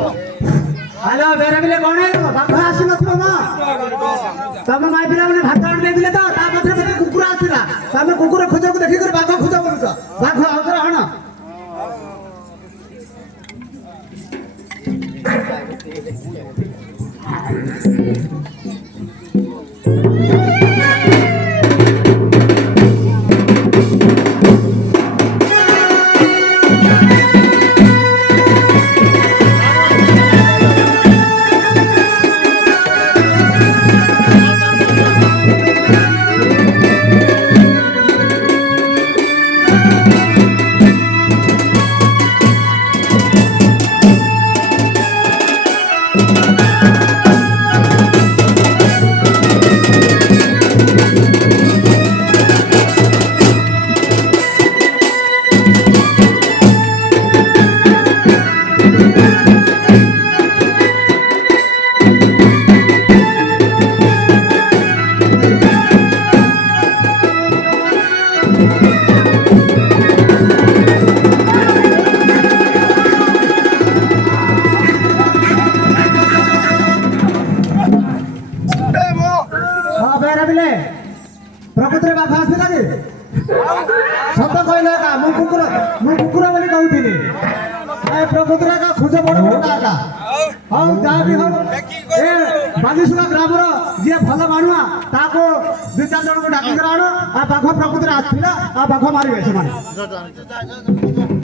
hello बेरा मिले कौन है बाबा आसी नथलो ना तब माई पिला माने भात आन दे दिले तो ता पछरे पछरे कुकुर आथिला तमे कुकुर खोजो को देखि कर बाघ खोजो बोलु तो बाघ आउतर हण प्रकृति बाघ आसला जे सत कहले का मु कुकुर बोली कहउथिनी ए प्रकृति का खुज बड़ बड़ का हां जा भी हो ए बागेश्वर ग्राम रो जे भल मानुआ ताको दु चार जन को डाकी कर आनो आ बाघ प्रकृति आथिला आ बाघ मारिबे से माने